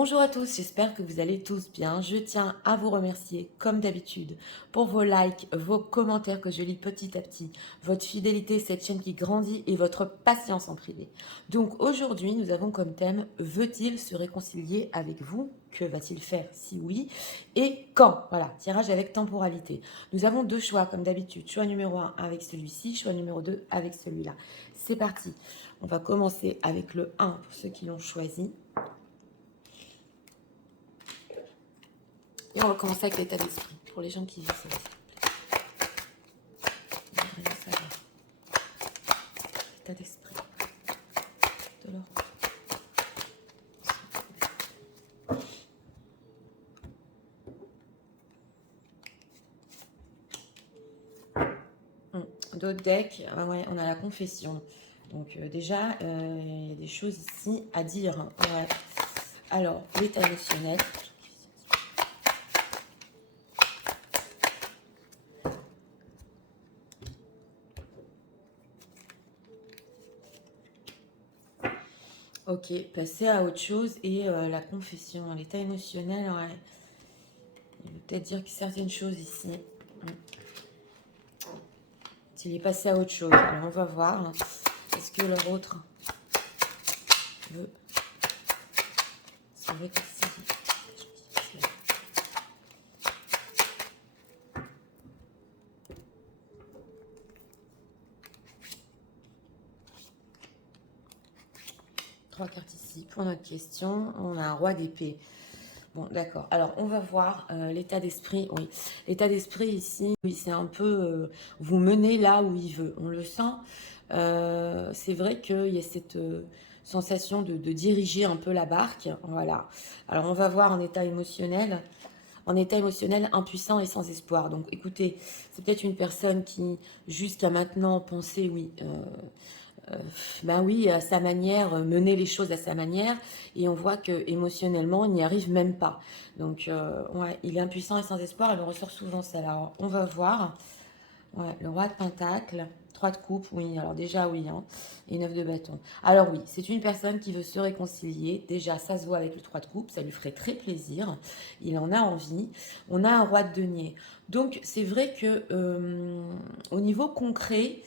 Bonjour à tous, j'espère que vous allez tous bien. Je tiens à vous remercier, comme d'habitude, pour vos likes, vos commentaires que je lis petit à petit, votre fidélité, cette chaîne qui grandit et votre patience en privé. Donc aujourd'hui, nous avons comme thème « Veut-il se réconcilier avec vous ?» Que va-t-il faire si oui et quand? Voilà, tirage avec temporalité. Nous avons deux choix comme d'habitude. Choix numéro 1 avec celui-ci, choix numéro 2 avec celui-là. C'est parti. On va commencer avec le 1 pour ceux qui l'ont choisi. Et on va commencer avec l'état d'esprit, pour les gens qui vivent ça. L'état d'esprit de leur... D'autres decks, ouais, on a la confession. Donc déjà, il y a des choses ici à dire. Ouais. Alors, l'état émotionnel. Ok, passer à autre chose et la confession. L'état émotionnel, ouais. Il veut peut-être dire que certaines choses ici. S'il est passé à autre chose. Alors on va voir. Est-ce que leur autre veut se réconcilier? Trois cartes ici pour notre question. On a un roi d'épée. Bon, d'accord. Alors, on va voir l'état d'esprit. Oui, l'état d'esprit ici, oui, c'est un peu... vous menez là où il veut. On le sent. C'est vrai qu'il y a cette sensation de diriger un peu la barque. Voilà. Alors, on va voir en état émotionnel. En état émotionnel impuissant et sans espoir. Donc, écoutez, c'est peut-être une personne qui, jusqu'à maintenant, pensait, oui... ben oui, à sa manière, mener les choses à sa manière, et on voit que émotionnellement, il n'y arrive même pas. Donc, ouais, il est impuissant et sans espoir, il me ressort souvent ça. Alors, on va voir. Ouais, le roi de Pentacle, 3 de coupe, oui, alors déjà oui, hein, et 9 de bâton. Alors oui, c'est une personne qui veut se réconcilier. Déjà, ça se voit avec le 3 de coupe, ça lui ferait très plaisir. Il en a envie. On a un roi de denier. Donc, c'est vrai que au niveau concret,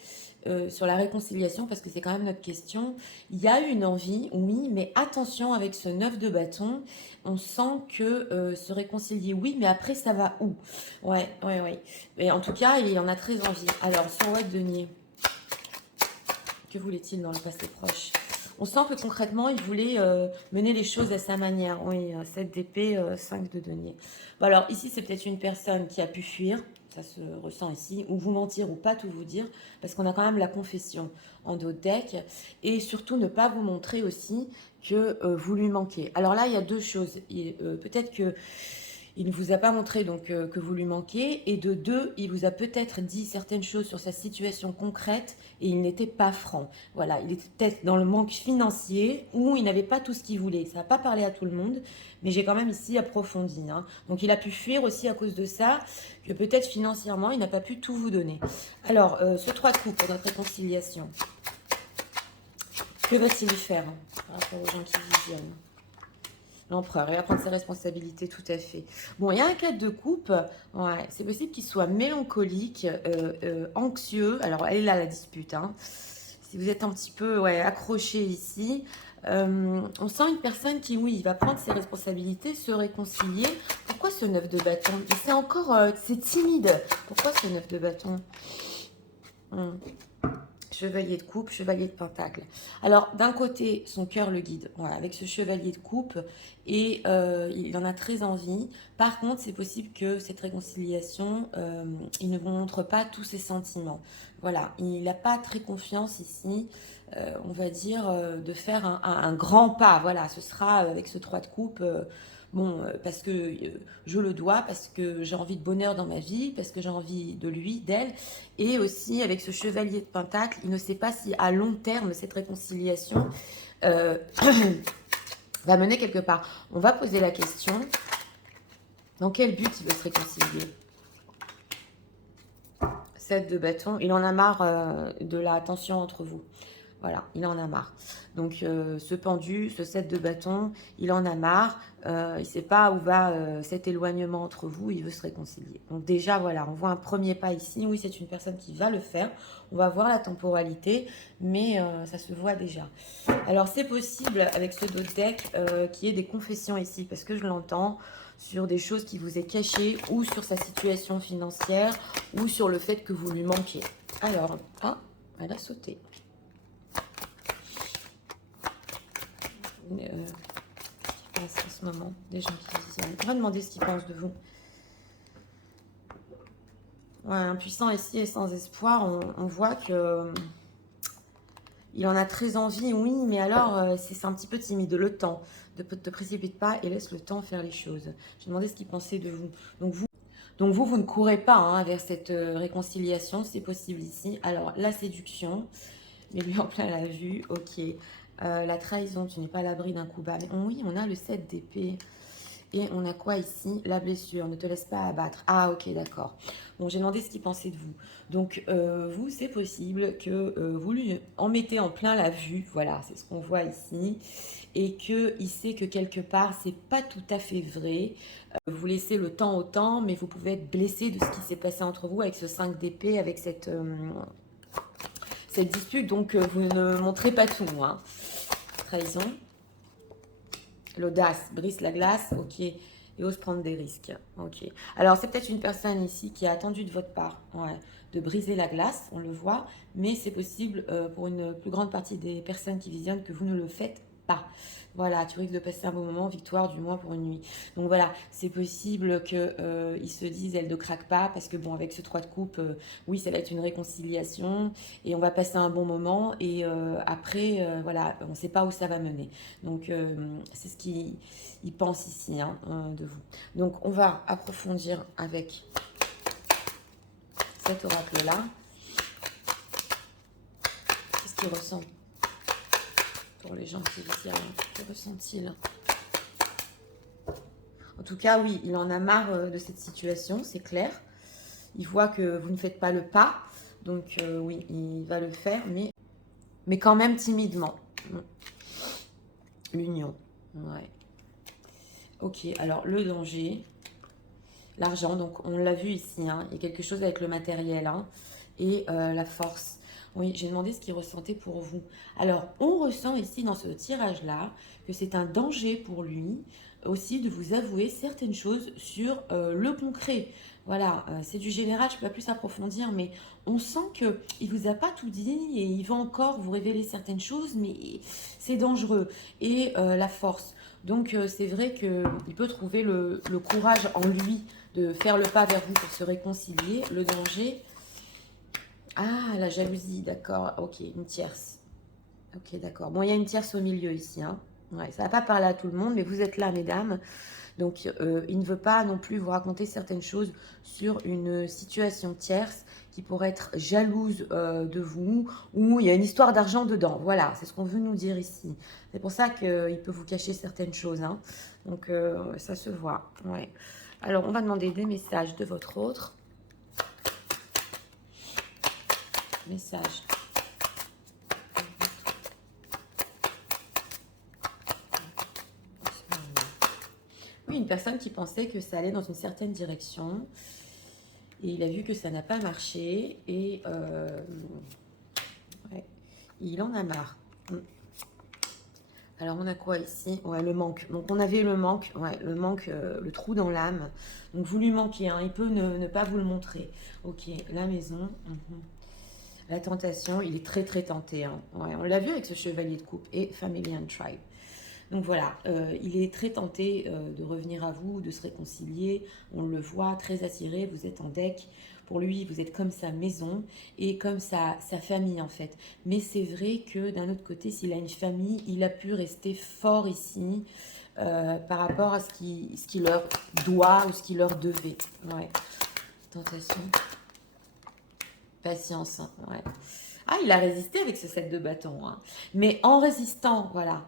sur la réconciliation, parce que c'est quand même notre question, il y a une envie, oui, mais attention avec ce 9 de bâton, on sent que se réconcilier, oui, mais après ça va où? Ouais, ouais, ouais. Mais en tout cas, il en a très envie. Alors, sur roi de denier, que voulait-il dans le passé proche? On sent que concrètement, il voulait mener les choses à sa manière. Oui, 7 d'épée, 5 de denier. Bon, alors, ici, c'est peut-être une personne qui a pu fuir. Ça se ressent ici. Ou vous mentir ou pas tout vous dire. Parce qu'on a quand même la confession en dos de deck. Et surtout, ne pas vous montrer aussi que vous lui manquez. Alors là, il y a deux choses. Peut-être que il ne vous a pas montré donc que vous lui manquez, et de deux, il vous a peut-être dit certaines choses sur sa situation concrète et il n'était pas franc. Voilà, il était peut-être dans le manque financier ou il n'avait pas tout ce qu'il voulait. Ça n'a pas parlé à tout le monde, mais j'ai quand même ici approfondi, hein. Donc il a pu fuir aussi à cause de ça, que peut-être financièrement il n'a pas pu tout vous donner. Alors, ce 3 de coupe pour notre réconciliation, que va-t-il faire par rapport aux gens qui visionnent? L'empereur, il va prendre ses responsabilités, tout à fait. Bon, il y a un 4 de coupe. Ouais, c'est possible qu'il soit mélancolique, anxieux. Alors, elle est là, la dispute, hein. Si vous êtes un petit peu ouais, accroché ici, on sent une personne qui, oui, va prendre ses responsabilités, se réconcilier. Pourquoi ce 9 de bâton? C'est encore, c'est timide. Pourquoi ce 9 de bâton? Chevalier de coupe, chevalier de pentacle. Alors, d'un côté, son cœur le guide, voilà, avec ce chevalier de coupe, et il en a très envie. Par contre, c'est possible que cette réconciliation, il ne vous montre pas tous ses sentiments. Voilà, il n'a pas très confiance ici, on va dire, de faire un grand pas. Voilà, ce sera avec ce 3 de coupe. Bon, parce que je le dois, parce que j'ai envie de bonheur dans ma vie, parce que j'ai envie de lui, d'elle. Et aussi, avec ce chevalier de Pentacle, il ne sait pas si à long terme, cette réconciliation euh, va mener quelque part. On va poser la question, dans quel but il veut se réconcilier? 7 de bâton, il en a marre de la tension entre vous. Voilà, il en a marre. Donc, ce pendu, ce 7 de bâton, il en a marre. Il ne sait pas où va cet éloignement entre vous. Il veut se réconcilier. Donc, déjà, voilà, on voit un premier pas ici. Oui, c'est une personne qui va le faire. On va voir la temporalité, mais ça se voit déjà. Alors, c'est possible, avec ce dos de deck, qu'il y ait des confessions ici, parce que je l'entends sur des choses qui vous est cachées, ou sur sa situation financière, ou sur le fait que vous lui manquez. Alors, ah, elle a sauté. Qui passe en ce moment, des gens qui viennent. On va demander ce qu'ils pensent de vous. Ouais, impuissant ici et sans espoir, on voit que il en a très envie, oui, mais alors c'est un petit peu timide. Le temps, ne te précipite pas et laisse le temps faire les choses. J'ai demandé ce qu'il pensait de vous. Donc vous ne courez pas hein, vers cette réconciliation, c'est possible ici. Alors, la séduction, mais lui en plein la vue, ok. La trahison, tu n'es pas à l'abri d'un coup bas. Mais oui, on a le 7 d'épée. Et on a quoi ici? La blessure, ne te laisse pas abattre. Ah, ok, d'accord. Bon, j'ai demandé ce qu'il pensait de vous. Donc, vous, c'est possible que vous lui en mettez en plein la vue. Voilà, c'est ce qu'on voit ici. Et qu'il sait que quelque part, c'est pas tout à fait vrai. Vous laissez le temps au temps, mais vous pouvez être blessé de ce qui s'est passé entre vous avec ce 5 d'épée, avec cette dispute. Donc, vous ne montrez pas tout. Hein. Trahison. L'audace, brise la glace, ok, et ose prendre des risques, ok. Alors, c'est peut-être une personne ici qui a attendu de votre part, ouais, de briser la glace, on le voit, mais c'est possible pour une plus grande partie des personnes qui visionnent que vous ne le faites pas. Voilà, tu risques de passer un bon moment, victoire du moins pour une nuit. Donc voilà, c'est possible qu'ils se disent, elle ne craque pas, parce que bon, avec ce 3 de coupe, oui, ça va être une réconciliation, et on va passer un bon moment, et après, voilà, on ne sait pas où ça va mener. Donc, c'est ce qu'il pense ici hein, de vous. Donc, on va approfondir avec cet oracle-là. Qu'est-ce qu'il ressent pour les gens qui visent? Que ressent-il? En tout cas, oui, il en a marre de cette situation, c'est clair. Il voit que vous ne faites pas le pas. Donc, oui, il va le faire, mais quand même timidement. L'union, ouais. Ok, alors le danger, l'argent, donc on l'a vu ici, hein, il y a quelque chose avec le matériel hein, et la force. Oui, j'ai demandé ce qu'il ressentait pour vous. Alors, on ressent ici dans ce tirage-là que c'est un danger pour lui aussi de vous avouer certaines choses sur le concret. Voilà, c'est du général, je ne peux pas plus approfondir, mais on sent qu'il ne vous a pas tout dit et il va encore vous révéler certaines choses, mais c'est dangereux. Et la force. Donc, c'est vrai qu'il peut trouver le courage en lui de faire le pas vers vous pour se réconcilier. Le danger. Ah, la jalousie, d'accord. Ok, une tierce. Ok, d'accord. Bon, il y a une tierce au milieu ici. Hein. Ouais, ça ne va pas parler à tout le monde, mais vous êtes là, mesdames. Donc, il ne veut pas non plus vous raconter certaines choses sur une situation tierce qui pourrait être jalouse de vous, ou il y a une histoire d'argent dedans. Voilà, c'est ce qu'on veut nous dire ici. C'est pour ça qu'il peut vous cacher certaines choses. Hein. Donc, ça se voit. Ouais. Alors, on va demander des messages de votre autre. Message. Oui, une personne qui pensait que ça allait dans une certaine direction. Et il a vu que ça n'a pas marché. Et ouais, il en a marre. Alors, on a quoi ici? Ouais, le manque. Donc, on avait le manque. Ouais, le manque, le trou dans l'âme. Donc, vous lui manquez. Hein. Il peut ne pas vous le montrer. Ok, la maison. La tentation, il est très, très tenté. Hein. Ouais, on l'a vu avec ce chevalier de coupe et Family and Tribe. Donc voilà, il est très tenté de revenir à vous, de se réconcilier. On le voit, très attiré, vous êtes en deck. Pour lui, vous êtes comme sa maison et comme sa famille en fait. Mais c'est vrai que d'un autre côté, s'il a une famille, il a pu rester fort ici par rapport à ce qui leur doit ou ce qui leur devait. Ouais. Tentation. Patience, ouais. Ah, il a résisté avec ce 7 de bâton. Hein. Mais en résistant, voilà,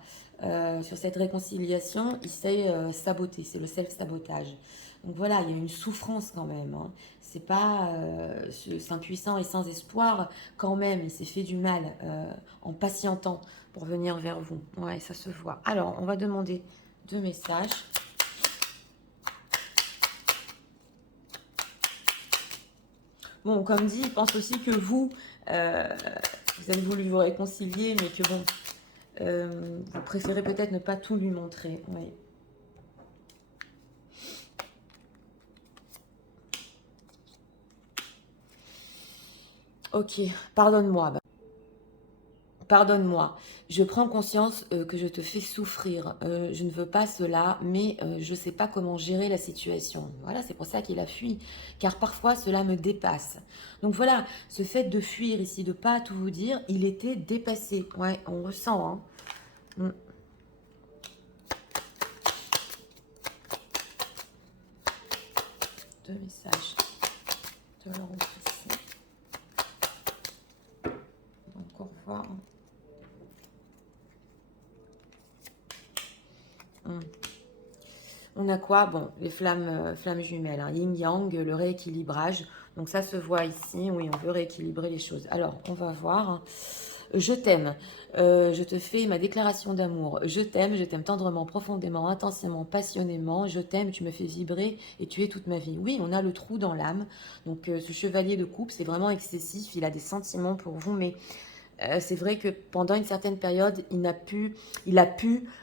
sur cette réconciliation, il s'est saboté, c'est le self-sabotage. Donc voilà, il y a une souffrance quand même, hein. C'est pas impuissant et sans espoir quand même. Il s'est fait du mal en patientant pour venir vers vous. Ouais, ça se voit. Alors, on va demander 2 messages. Bon, comme dit, il pense aussi que vous avez voulu vous réconcilier, mais que bon, vous préférez peut-être ne pas tout lui montrer. Oui. Ok, pardonne-moi. Pardonne-moi. Je prends conscience que je te fais souffrir. Je ne veux pas cela, mais je ne sais pas comment gérer la situation. Voilà, c'est pour ça qu'il a fui. Car parfois, cela me dépasse. Donc voilà, ce fait de fuir ici, de ne pas tout vous dire, il était dépassé. Ouais, on ressent, hein. Mm. Deux messages de leur ici. Donc, au revoir. On a quoi? Bon, les flammes jumelles, hein, yin-yang, le rééquilibrage. Donc ça se voit ici, oui, on veut rééquilibrer les choses. Alors, on va voir. Je t'aime, je te fais ma déclaration d'amour. Je t'aime tendrement, profondément, intensément, passionnément. Je t'aime, tu me fais vibrer et tu es toute ma vie. Oui, on a le trou dans l'âme. Donc ce chevalier de coupe, c'est vraiment excessif. Il a des sentiments pour vous, mais c'est vrai que pendant une certaine période, il a pu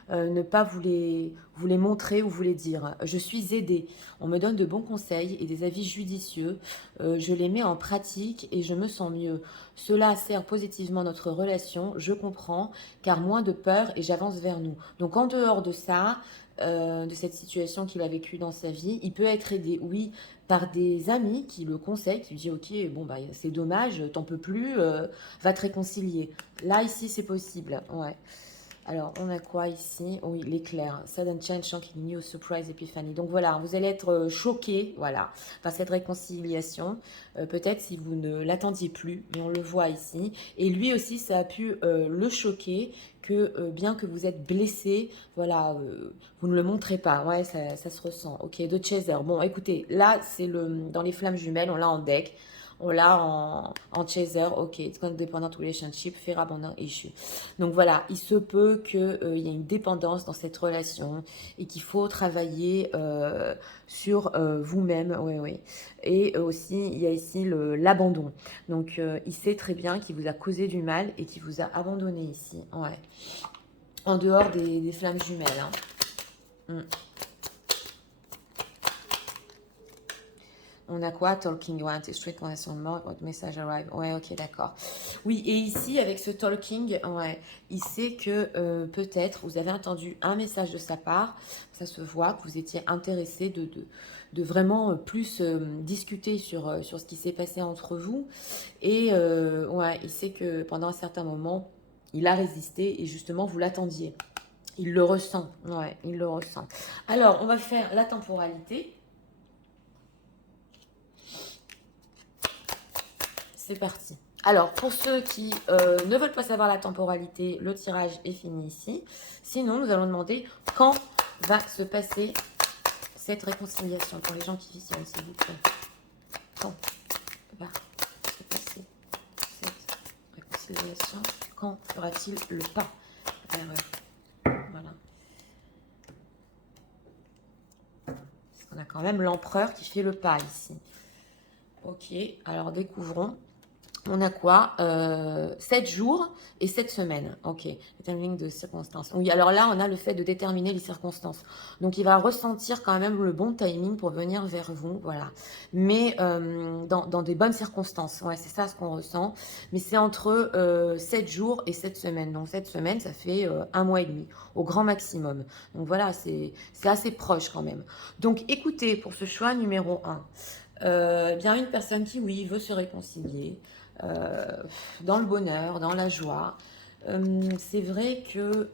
ne pas vous les montrer ou vous les dire. Je suis aidée. On me donne de bons conseils et des avis judicieux. Je les mets en pratique et je me sens mieux. Cela sert positivement notre relation. Je comprends, car moins de peur et j'avance vers nous. Donc en dehors de ça, de cette situation qu'il a vécue dans sa vie, il peut être aidé, oui, par des amis qui le conseillent, qui lui disent ok, bon bah c'est dommage, t'en peux plus, va te réconcilier. Là ici c'est possible, ouais. Alors, on a quoi ici? Oui, l'éclair. Sudden change, shocking news, surprise, epiphany. Donc voilà, vous allez être choqué, voilà, par cette réconciliation. Peut-être si vous ne l'attendiez plus, mais on le voit ici. Et lui aussi, ça a pu le choquer, que bien que vous êtes blessé, voilà, vous ne le montrez pas. Ouais, ça se ressent. Ok, de chaser. Bon, écoutez, là, c'est dans les flammes jumelles, on l'a en deck. On l'a en chaser, ok, it's going dependent relationship, fear abandon issue. Donc voilà, il se peut qu'il y ait une dépendance dans cette relation et qu'il faut travailler sur vous-même, oui, oui. Et aussi, il y a ici l'abandon. Donc il sait très bien qu'il vous a causé du mal et qu'il vous a abandonné ici, ouais. En dehors des flammes jumelles, hein. On a quoi? Talking one, street connection mode, votre message arrive. Ouais, ok, d'accord. Oui, et ici, avec ce talking, ouais, il sait que peut-être vous avez entendu un message de sa part. Ça se voit que vous étiez intéressé de vraiment plus discuter sur ce qui s'est passé entre vous. Et ouais, il sait que pendant un certain moment, il a résisté et justement, vous l'attendiez. Il le ressent, ouais, il le ressent. Alors, on va faire la temporalité. C'est parti. Alors, pour ceux qui ne veulent pas savoir la temporalité, le tirage est fini ici. Sinon, nous allons demander quand va se passer cette réconciliation. Pour les gens qui visionnent, s'il vous plaît. Quand va se passer cette réconciliation? Quand fera-t-il le pas vers eux? Voilà. Parce qu'on a quand même l'empereur qui fait le pas ici. Ok, alors découvrons. On a quoi 7 jours et 7 semaines. Ok. Determining de circonstances. Oui, alors là, on a le fait de déterminer les circonstances. Donc, il va ressentir quand même le bon timing pour venir vers vous. Voilà. Mais dans des bonnes circonstances. Ouais, c'est ça ce qu'on ressent. Mais c'est entre 7 jours et 7 semaines. Donc, 7 semaines, ça fait 1 mois et demi au grand maximum. Donc, voilà, c'est assez proche quand même. Donc, écoutez, pour ce choix numéro 1, bien une personne qui, oui, veut se réconcilier. Dans le bonheur, dans la joie. C'est vrai que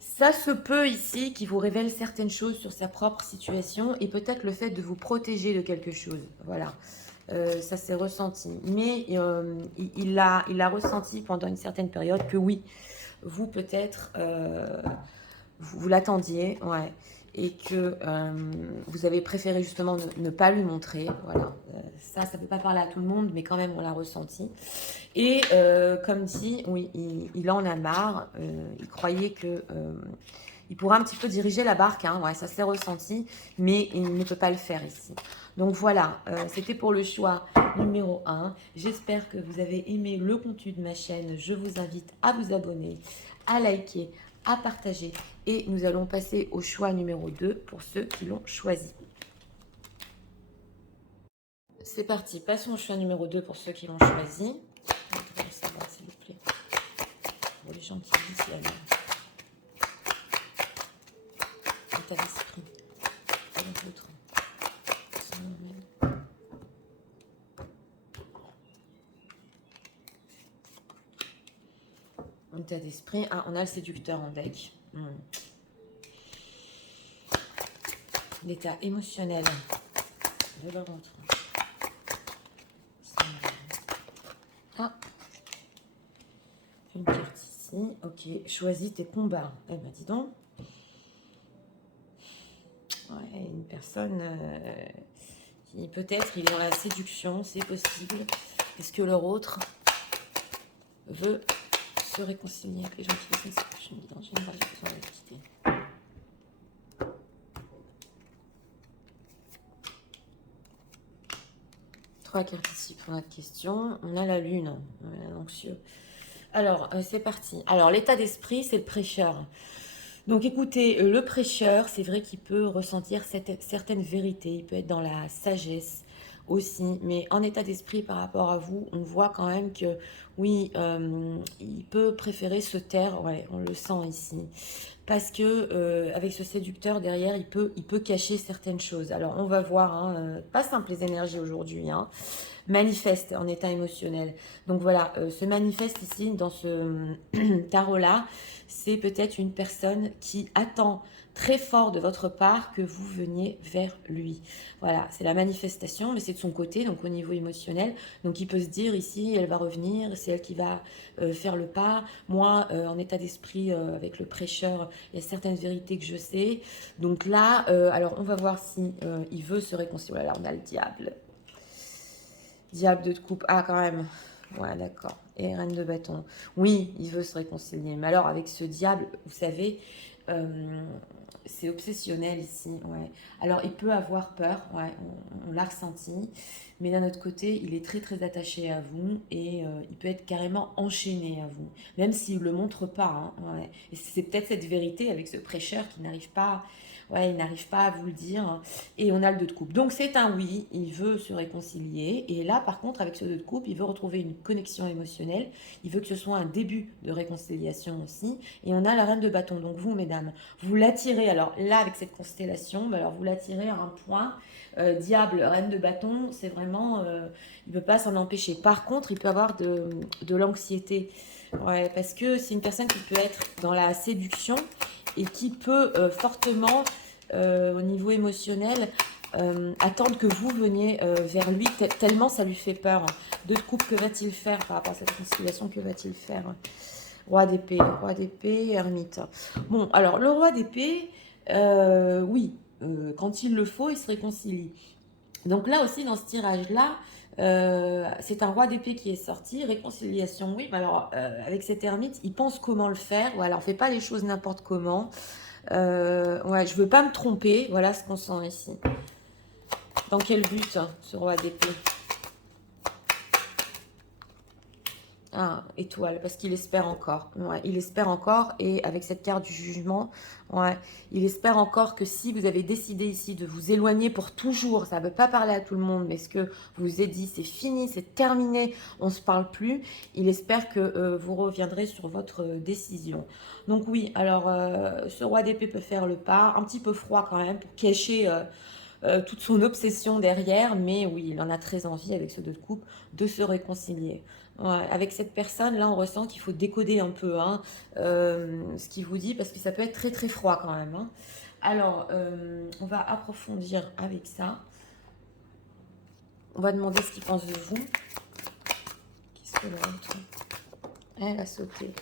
ça se peut ici qu'il vous révèle certaines choses sur sa propre situation et peut-être le fait de vous protéger de quelque chose. Voilà. Ça s'est ressenti. Mais il a ressenti pendant une certaine période que oui, vous peut-être, vous l'attendiez, ouais, et que vous avez préféré justement ne pas lui montrer, voilà. Ça ne peut pas parler à tout le monde, mais quand même on l'a ressenti. Et comme dit, oui, il en a marre, il croyait que... il pourrait un petit peu diriger la barque, hein, ouais, ça s'est ressenti, mais il ne peut pas le faire ici. Donc voilà, c'était pour le choix numéro 1. J'espère que vous avez aimé le contenu de ma chaîne. Je vous invite à vous abonner, à liker, à partager. Et nous allons passer au choix numéro 2 pour ceux qui l'ont choisi. C'est parti, passons au choix numéro 2 pour ceux qui l'ont choisi. Savoir, s'il vous plaît. Pour les gens qui disent la merde. État d'esprit. L'autre. État d'esprit. Ah, on a le séducteur en deck. L'état émotionnel de leur entre. Ah, une carte ici. Ok, choisis tes combats. Eh ben, dis donc. Ouais, une personne qui peut-être il est dans la séduction, c'est possible. Est-ce que leur autre veut se réconcilier avec les gens qui laissent cette prochaine vie dans une général, j'ai besoin de quitter. Trois cartes ici pour notre question. On a la lune, l'anxieux. Alors, c'est parti. Alors, l'état d'esprit, c'est le prêcheur. Donc, écoutez, le prêcheur, c'est vrai qu'il peut ressentir certaines vérités. Il peut être dans la sagesse aussi. Mais en état d'esprit, par rapport à vous, on voit quand même que, oui, il peut préférer se taire. Ouais, on le sent ici. Parce que avec ce séducteur derrière, il peut cacher certaines choses. Alors, on va voir, hein, pas simple les énergies aujourd'hui, hein. Manifeste en état émotionnel. Donc voilà, se manifeste ici dans ce tarot-là, c'est peut-être une personne qui attend très fort de votre part que vous veniez vers lui. Voilà, c'est la manifestation, mais c'est de son côté, donc au niveau émotionnel. Donc il peut se dire ici, elle va revenir, c'est elle qui va faire le pas. Moi, en état d'esprit, avec le prêcheur, il y a certaines vérités que je sais. Donc là, alors on va voir si il veut se réconcilier. Voilà, on a le diable. Diable de coupe. Ah, quand même. Ouais, d'accord. Et reine de bâton. Oui, il veut se réconcilier. Mais alors, avec ce diable, vous savez, c'est obsessionnel ici. Ouais. Alors, il peut avoir peur. Ouais, on l'a ressenti. Mais d'un autre côté, il est très, très attaché à vous. Et il peut être carrément enchaîné à vous. Même s'il ne le montre pas. Hein, ouais. Et c'est peut-être cette vérité avec ce prêcheur qui n'arrive pas... Ouais, il n'arrive pas à vous le dire. Et on a le 2 de coupe. Donc c'est un oui, il veut se réconcilier. Et là, par contre, avec ce 2 de coupe, il veut retrouver une connexion émotionnelle. Il veut que ce soit un début de réconciliation aussi. Et on a la reine de bâton. Donc vous, mesdames, vous l'attirez. Alors là, avec cette constellation, alors vous l'attirez à un point. Diable, reine de bâton, c'est vraiment... il ne peut pas s'en empêcher. Par contre, il peut avoir de l'anxiété. Ouais, parce que c'est une personne qui peut être dans la séduction et qui peut fortement, au niveau émotionnel, attendre que vous veniez vers lui, tellement ça lui fait peur. 2 de coupe, que va-t-il faire par rapport à cette conciliation? Que va-t-il faire? Roi d'épée, ermite. Bon, alors le roi d'épée, oui, quand il le faut, il se réconcilie. Donc là aussi, dans ce tirage-là, c'est un roi d'épée qui est sorti, réconciliation, oui, mais alors avec cet ermite, il pense comment le faire, voilà, on ne fait pas les choses n'importe comment. Ouais, je veux pas me tromper, voilà ce qu'on sent ici. Dans quel but, hein, ce roi d'épée? Ah, étoile, parce qu'il espère encore. Ouais, il espère encore, et avec cette carte du jugement, ouais, il espère encore que si vous avez décidé ici de vous éloigner pour toujours, ça ne veut pas parler à tout le monde, mais ce que vous vous êtes dit, c'est fini, c'est terminé, on ne se parle plus, il espère que vous reviendrez sur votre décision. Donc oui, alors ce roi d'épée peut faire le pas, un petit peu froid quand même, pour cacher... toute son obsession derrière, mais oui, il en a très envie avec ce 2 de coupe de se réconcilier. Ouais, avec cette personne, là, on ressent qu'il faut décoder un peu hein, ce qu'il vous dit, parce que ça peut être très très froid quand même. Hein. Alors, on va approfondir avec ça. On va demander ce qu'il pense de vous. Qu'est-ce que l'autre? Elle a sauté.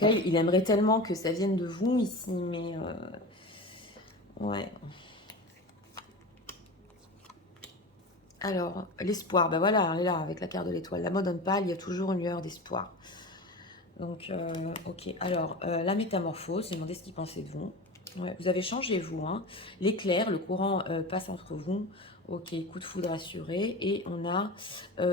cas, il aimerait tellement que ça vienne de vous ici, mais... ouais. Alors, l'espoir, ben voilà, elle est là, avec la carte de l'étoile. La mode donne pas, il y a toujours une lueur d'espoir. Donc, ok. Alors, la métamorphose, j'ai demandé ce qu'il pensait de vous. Ouais, vous avez changé, vous. Hein. L'éclair, le courant passe entre vous. Ok, coup de foudre assuré. Et on a,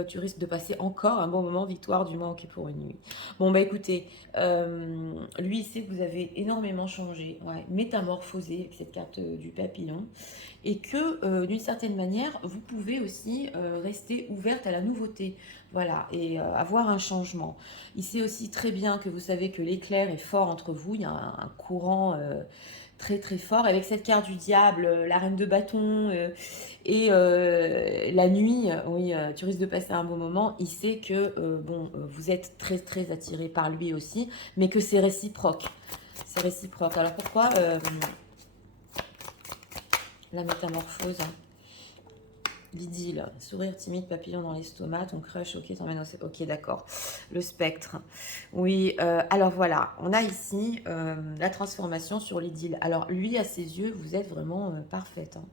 tu risques de passer encore un bon moment, victoire du moins, ok, pour une nuit. Bon, bah écoutez, lui, il sait que vous avez énormément changé. Ouais, métamorphosé avec cette carte du papillon. Et que, d'une certaine manière, vous pouvez aussi rester ouverte à la nouveauté. Voilà, et avoir un changement. Il sait aussi très bien que vous savez que l'éclair est fort entre vous. Il y a un courant très très fort. Avec cette carte du diable, la reine de bâton et la nuit, oui, tu risques de passer un bon moment. Il sait que bon, vous êtes très très attiré par lui aussi, mais que c'est réciproque. C'est réciproque. Alors pourquoi la métamorphose? L'idylle, sourire timide, papillon dans l'estomac, ton crush, ok, t'emmènes au... Ok, d'accord. Le spectre. Oui, alors voilà, on a ici la transformation sur l'idylle. Alors lui, à ses yeux, vous êtes vraiment parfaite. Hein.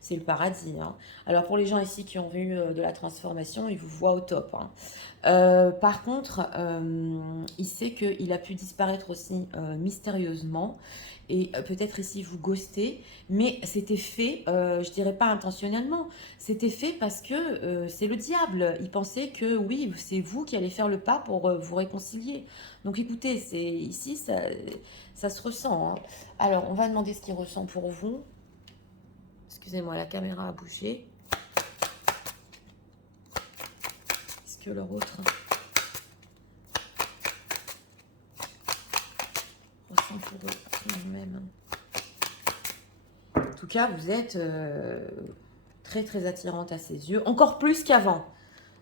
C'est le paradis. Hein. Alors pour les gens ici qui ont vu de la transformation, ils vous voient au top. Hein. Par contre, il sait qu'il a pu disparaître aussi mystérieusement et peut-être ici vous ghoster, mais c'était fait, je dirais pas intentionnellement, c'était fait parce que c'est le diable. Il pensait que oui, c'est vous qui allez faire le pas pour vous réconcilier. Donc écoutez, c'est ici ça se ressent. Hein. Alors on va demander ce qu'il ressent pour vous. Excusez-moi, la caméra a bougé. Est-ce que leur autre ressent pour eux même? En tout cas, vous êtes très très attirante à ses yeux, encore plus qu'avant.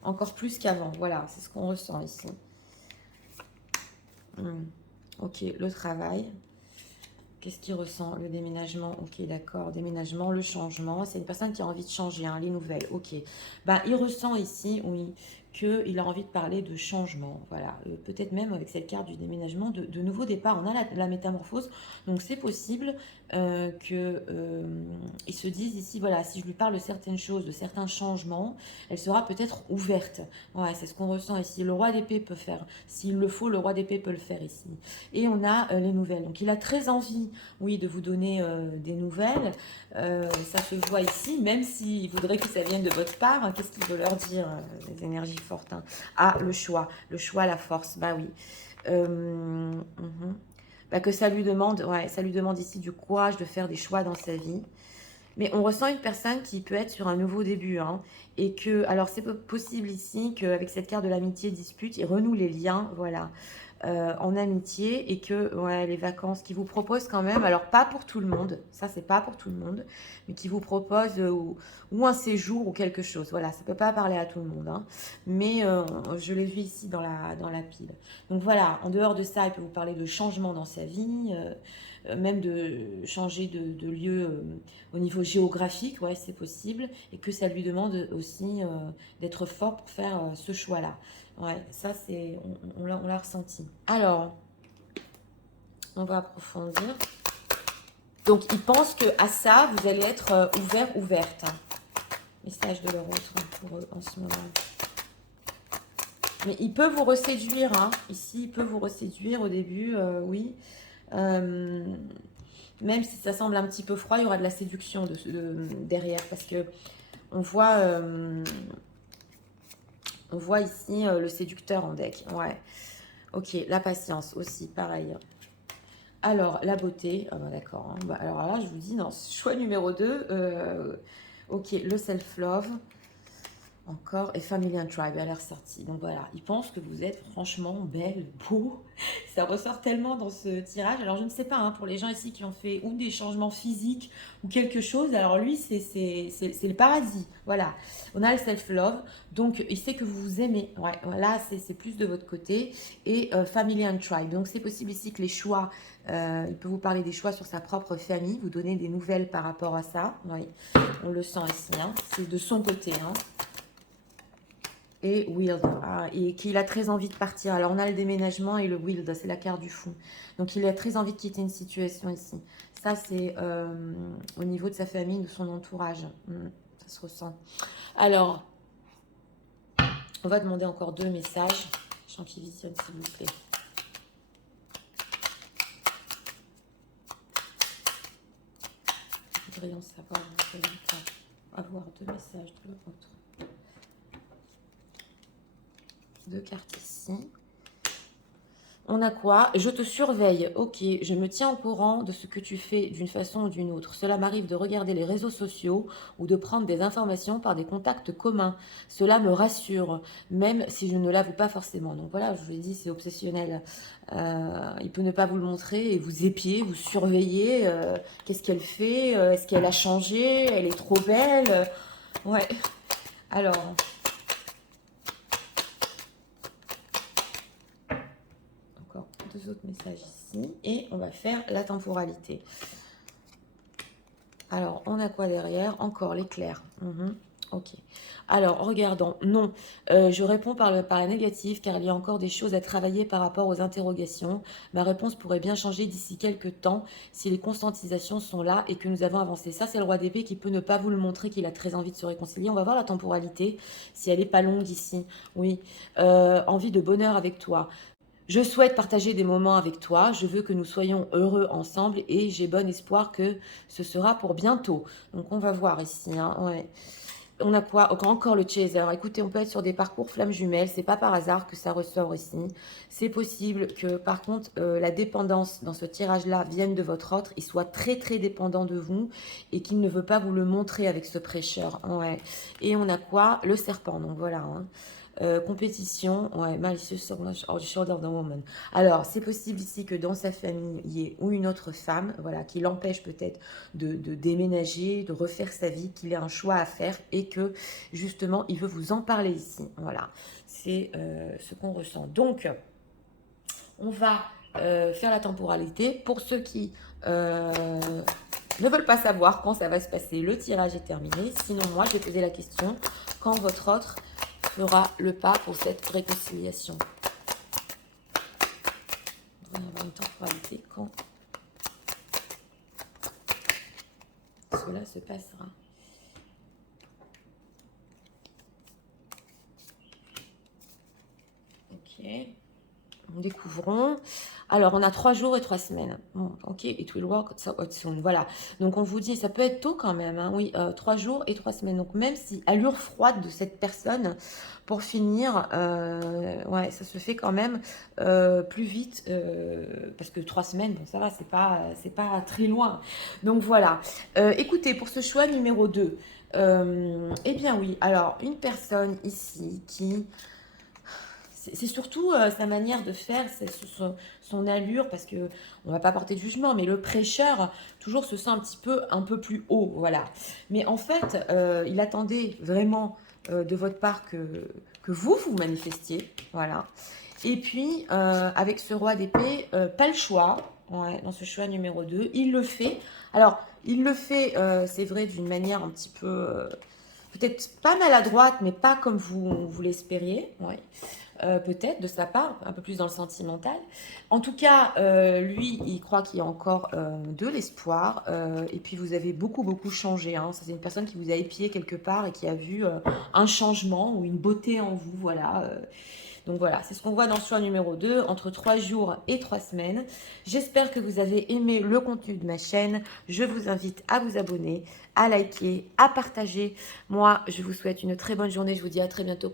Encore plus qu'avant, voilà, c'est ce qu'on ressent ici. Ok, le travail. Qu'est-ce qu'il ressent? Le déménagement, ok, d'accord. Déménagement, le changement. C'est une personne qui a envie de changer, hein, les nouvelles, ok. Ben, il ressent ici, oui, qu'il a envie de parler de changement. Voilà, peut-être même avec cette carte du déménagement, de nouveau départ. On a la métamorphose, donc c'est possible qu'ils se disent ici, voilà, si je lui parle de certaines choses, de certains changements, elle sera peut-être ouverte. Ouais, c'est ce qu'on ressent ici. Le roi d'épée peut faire, s'il le faut, le roi d'épée peut le faire ici. Et on a les nouvelles. Donc il a très envie, oui, de vous donner des nouvelles. Ça se voit ici, même s'il voudrait que ça vienne de votre part. Hein, qu'est-ce qu'il veut leur dire, les énergies fortes? Hein. Ah, le choix, la force, bah oui. Bah, que ça lui demande, ouais, ça lui demande ici du courage de faire des choix dans sa vie. Mais on ressent une personne qui peut être sur un nouveau début. Hein, et que, alors c'est possible ici qu'avec cette carte de l'amitié dispute, il renoue les liens, voilà. En amitié et que ouais, les vacances qui vous proposent quand même, alors pas pour tout le monde, ça c'est pas pour tout le monde, mais qui vous proposent ou un séjour ou quelque chose. Voilà, ça peut pas parler à tout le monde, hein, mais je l'ai vu ici dans la pile. Donc voilà, en dehors de ça, il peut vous parler de changement dans sa vie, même de changer de lieu au niveau géographique, ouais, c'est possible, et que ça lui demande aussi d'être fort pour faire ce choix-là. Ouais, ça, c'est, on l'a ressenti. Alors, on va approfondir. Donc, ils pensent qu'à ça, vous allez être ouvert, ouverte. Message de leur autre pour eux en ce moment. Mais il peut vous reséduire. Hein. Ici, il peut vous reséduire au début, oui. Même si ça semble un petit peu froid, il y aura de la séduction derrière. Parce que on voit ici le séducteur en deck. Ouais. Ok, la patience aussi, pareil. Alors, la beauté. Ah bah d'accord. Hein. Bah, alors là, je vous dis, non, choix numéro 2. Ok, le self-love. Encore. Et Family and Tribe, elle est ressortie. Donc voilà, il pense que vous êtes franchement belle, beau. Ça ressort tellement dans ce tirage. Alors je ne sais pas, hein, pour les gens ici qui ont fait ou des changements physiques ou quelque chose, alors lui, c'est le paradis. Voilà, on a le self-love. Donc il sait que vous vous aimez. Ouais, voilà, c'est plus de votre côté. Et Family and Tribe. Donc c'est possible ici que les choix, il peut vous parler des choix sur sa propre famille, vous donner des nouvelles par rapport à ça. Oui, on le sent ici. Hein. C'est de son côté. Hein. et Wild, et qu'il a très envie de partir. Alors on a le déménagement et le Wild, c'est la carte du fou. Donc il a très envie de quitter une situation ici. Ça c'est au niveau de sa famille, de son entourage. Ça se ressent. Alors, on va demander encore 2 messages. Chant qui visionne, s'il vous plaît. Nous voudrions savoir, avoir 2 messages de l'autre. 2 cartes ici. On a quoi? Je te surveille. Ok, je me tiens au courant de ce que tu fais d'une façon ou d'une autre. Cela m'arrive de regarder les réseaux sociaux ou de prendre des informations par des contacts communs. Cela me rassure, même si je ne l'avoue pas forcément. Donc voilà, je vous l'ai dit, c'est obsessionnel. Il peut ne pas vous le montrer et vous épier, vous surveiller. Qu'est-ce qu'elle fait? Est-ce qu'elle a changé? Elle est trop belle? Ouais. Alors... deux autres messages ici et on va faire la temporalité. Alors on a quoi derrière? Encore l'éclair. Ok. Alors regardons. Non, je réponds par la négative car il y a encore des choses à travailler par rapport aux interrogations. Ma réponse pourrait bien changer d'ici quelques temps si les conscientisations sont là et que nous avons avancé. Ça c'est le roi d'épée qui peut ne pas vous le montrer, qu'il a très envie de se réconcilier. On va voir la temporalité si elle n'est pas longue ici. Oui, envie de bonheur avec toi. Je souhaite partager des moments avec toi, je veux que nous soyons heureux ensemble et j'ai bon espoir que ce sera pour bientôt. Donc on va voir ici, ouais. On a quoi? Encore le chaser. Écoutez, on peut être sur des parcours flammes jumelles, c'est pas par hasard que ça ressort ici. C'est possible que par contre la dépendance dans ce tirage-là vienne de votre autre, il soit très très dépendant de vous et qu'il ne veut pas vous le montrer avec ce prêcheur. Ouais. Et on a quoi? Le serpent, donc voilà. Compétition, ouais, malicious or the shoulder of the woman. Alors, c'est possible ici que dans sa famille, il y ait ou une autre femme, voilà, qui l'empêche peut-être de déménager, de refaire sa vie, qu'il ait un choix à faire et que, justement, il veut vous en parler ici. Voilà, c'est ce qu'on ressent. Donc, on va faire la temporalité. Pour ceux qui ne veulent pas savoir quand ça va se passer, le tirage est terminé. Sinon, moi, je vais poser la question quand votre autre fera le pas pour cette réconciliation. Il va y avoir une temporalité quand cela se passera. Ok. Découvrons. Alors, on a 3 jours et 3 semaines. Bon, ok, it will work out soon. Voilà. Donc, on vous dit, ça peut être tôt quand même. Oui, 3 jours et 3 semaines. Donc, même si allure froide de cette personne, pour finir, ouais, ça se fait quand même plus vite. Parce que 3 semaines, bon, ça va, c'est pas très loin. Donc, voilà. Écoutez, pour ce choix numéro 2, eh bien oui, alors, une personne ici qui... C'est surtout sa manière de faire, c'est son allure, parce que on va pas porter de jugement, mais le prêcheur toujours se sent un peu plus haut, voilà. Mais en fait, il attendait vraiment de votre part que vous manifestiez, voilà. Et puis, avec ce roi d'épée, pas le choix, ouais, dans ce choix numéro 2, il le fait. Alors, il le fait, c'est vrai, d'une manière un petit peu, peut-être pas maladroite, mais pas comme vous l'espériez, ouais. Peut-être de sa part, un peu plus dans le sentimental. En tout cas, lui, il croit qu'il y a encore de l'espoir. Et puis, vous avez beaucoup changé. Ça, c'est une personne qui vous a épié quelque part et qui a vu un changement ou une beauté en vous. Voilà. Donc voilà, c'est ce qu'on voit dans ce choix numéro 2, entre 3 jours et 3 semaines. J'espère que vous avez aimé le contenu de ma chaîne. Je vous invite à vous abonner, à liker, à partager. Moi, je vous souhaite une très bonne journée. Je vous dis à très bientôt.